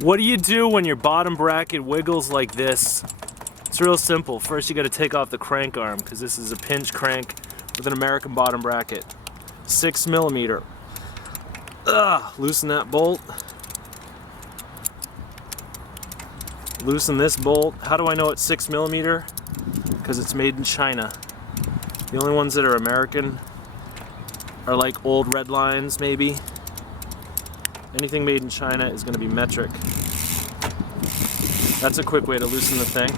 What do you do when your bottom bracket wiggles like this? It's real simple. First you got to take off the crank arm because this is a pinch crank with an American bottom bracket. 6mm. Loosen that bolt. Loosen this bolt. How do I know it's 6mm? Because it's made in China. The only ones that are American are like old red lines, maybe. Anything made in China is going to be metric. That's a quick way to loosen the thing.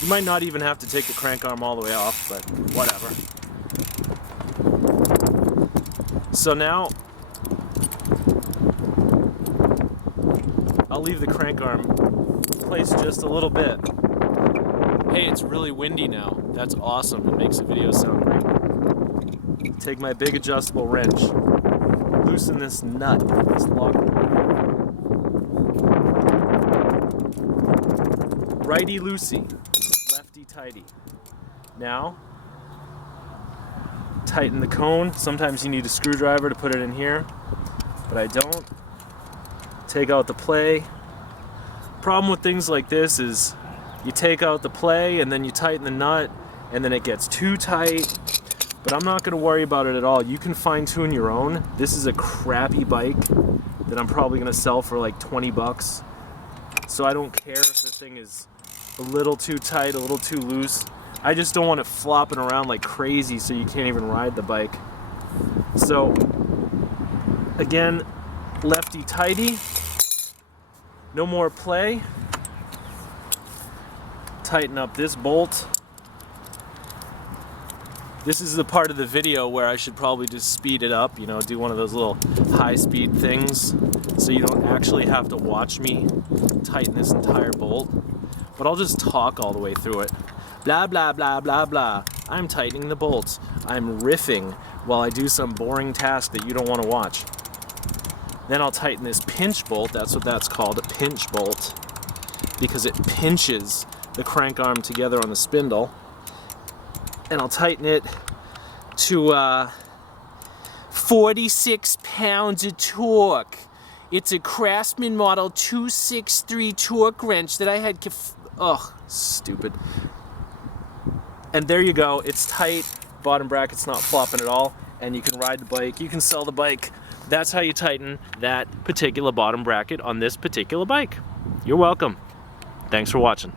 You might not even have to take the crank arm all the way off, but whatever. So now, I'll leave the crank arm placed just a little bit. Hey, it's really windy now. That's awesome. It makes the video sound great. Take my big adjustable wrench. Loosen this nut, this lock. Righty loosey, lefty tighty. Now, tighten the cone. Sometimes you need a screwdriver to put it in here, but I don't. Take out the play. Problem with things like this is you take out the play and then you tighten the nut and then it gets too tight. But I'm not going to worry about it at all. You can fine-tune your own. This is a crappy bike that I'm probably going to sell for like 20 bucks. So I don't care if the thing is a little too tight, a little too loose. I just don't want it flopping around like crazy so you can't even ride the bike. So again, lefty tighty. No more play. Tighten up this bolt. This is the part of the video where I should probably just speed it up, you know, do one of those little high-speed things so you don't actually have to watch me tighten this entire bolt. But I'll just talk all the way through it. Blah, blah, blah, blah, blah. I'm tightening the bolts. I'm riffing while I do some boring task that you don't want to watch. Then I'll tighten this pinch bolt. That's what that's called, a pinch bolt, because it pinches the crank arm together on the spindle. And I'll tighten it to 46 pounds of torque. It's a Craftsman Model 263 torque wrench that I had. Ugh, stupid. And there you go. It's tight. Bottom bracket's not flopping at all. And you can ride the bike. You can sell the bike. That's how you tighten that particular bottom bracket on this particular bike. You're welcome. Thanks for watching.